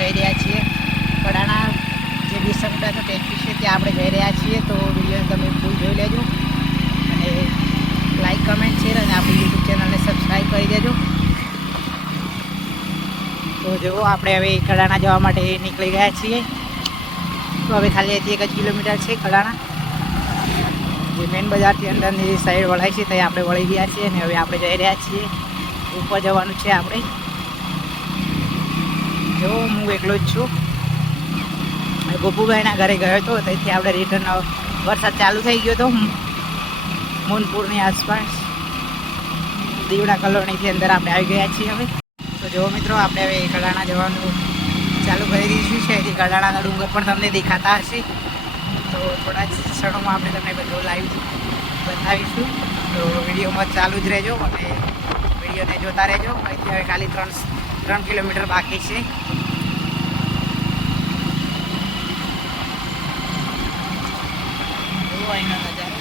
જઈ રહ્યા છીએ કડાણા જે વિસમડા છે ટેક્સી છે ત્યાં આપણે જઈ રહ્યા છીએ. તો વિડીયો તમે ફૂલ જોઈ લેજો અને લાઈક કમેન્ટ શેર અને આપણી યુટ્યુબ ચેનલને સબસ્ક્રાઈબ કરી દેજો. તો જુઓ આપણે હવે કડાણા જવા માટે નીકળી ગયા છીએ. તો હવે ખાલી હજી 1 જ કિલોમીટર છે કડાણા, જે મેન બજારથી અંદરની સાઈડ વળાય છે ત્યાં આપણે વળી ગયા છીએ અને હવે આપણે જઈ રહ્યા છીએ. ઉપર જવાનું છે આપણે. જો હું એકલો જ છું. ગોપુભાઈના ઘરે ગયો હતો, ત્યાંથી આપણે રિટર્ન વરસાદ ચાલુ થઈ ગયો હતો મૂનપુરની આસપાસ. દીવડા કોલોનીથી અંદર આપણે આવી ગયા છીએ હવે. તો જો મિત્રો આપણે હવે કડાણા જવાનું ચાલુ કરી દીધું છે. એથી કડાણાના ડુંગર પણ તમને દેખાતા હશે. તો થોડા જ ક્ષણોમાં આપણે તમને બધું લાઈવ બતાવીશું. તો વિડીયોમાં ચાલુ જ રહેજો અને વિડીયોને જોતા રહેજો. અહીંથી હવે ખાલી 3 કિલોમીટર બાકી છે. જુઓ અહીંનો નજારો.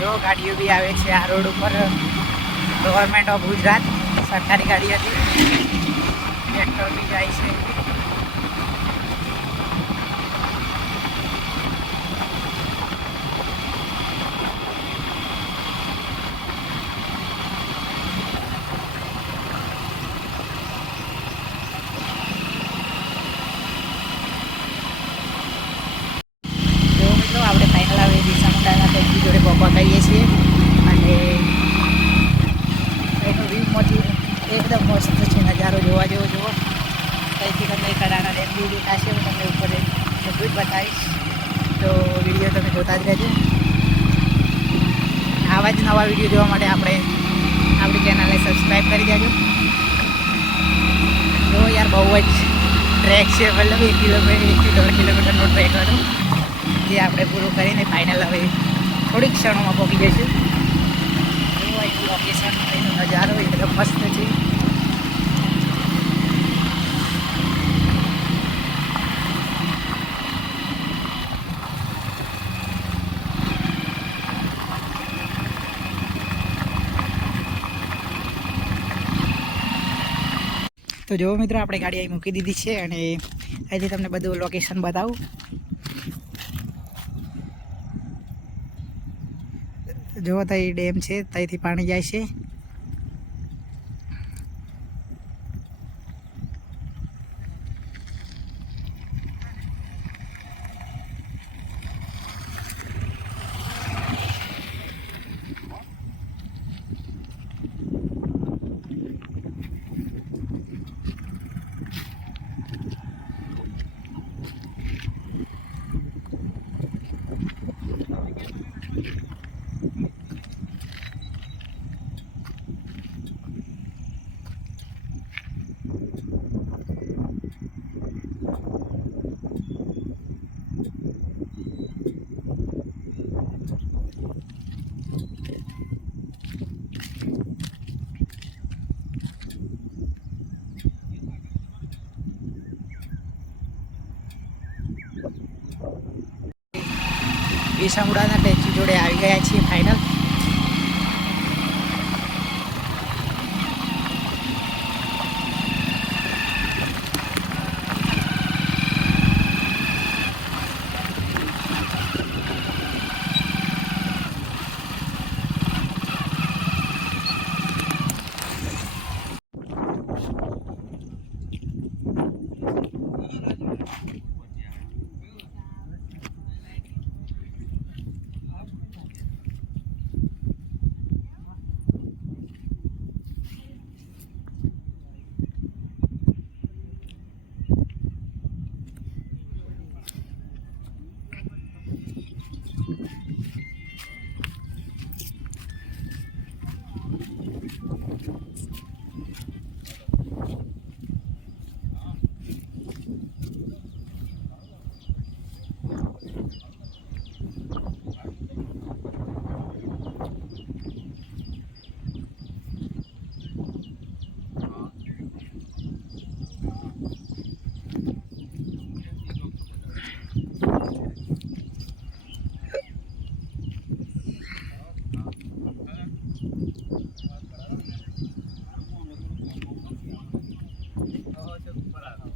જો ગાડીઓ બી આવે છે આ રોડ ઉપર. ગવર્મેન્ટ ઓફ ગુજરાત સરકારી ગાડી હતી. ટ્રેક્ટર બી જાય છે. આપણે ફાઇનલ હવે વિસમડાના ટેક્સી જોડે પહોંચવા કરીએ છીએ અને એનો વ્યૂમાંથી એકદમ મસ્ત છે નજારો જોવા જેવો. જુઓ કંઈથી તમને કડાણા ડેમ બી દેખાશે. હું તમને ઉપર બધું જ બતાવીશ. તો વિડીયો તમે જોતા જ રહેજો. આવા જ નવા વિડીયો જોવા માટે આપણી ચેનલને સબસ્ક્રાઈબ કરી દેજો. જો યાર બહુ જ ટ્રેક છે, મતલબ 1 કિલોમીટર 1 થી 1.5 કિલોમીટરનો ટ્રેક હતો, જે આપણે પૂરું કરીને ફાઇનલ હવે થોડીક ક્ષણોમાં પહોંચી જઈશું. એવો એક લોકેશન, એનો નજારો એકદમ મસ્ત છે. તો જો મિત્રો આપણે ગાડી અહીં મૂકી દીધી છે અને અહીંથી તમને બધું લોકેશન બતાવું. જો ત્યાં ડેમ છે, ત્યાંથી પાણી જાય છે. વિસમડાના ટેક્સી જોડે આવી ગયા છીએ ફાઇનલ. છે ઉપર આવે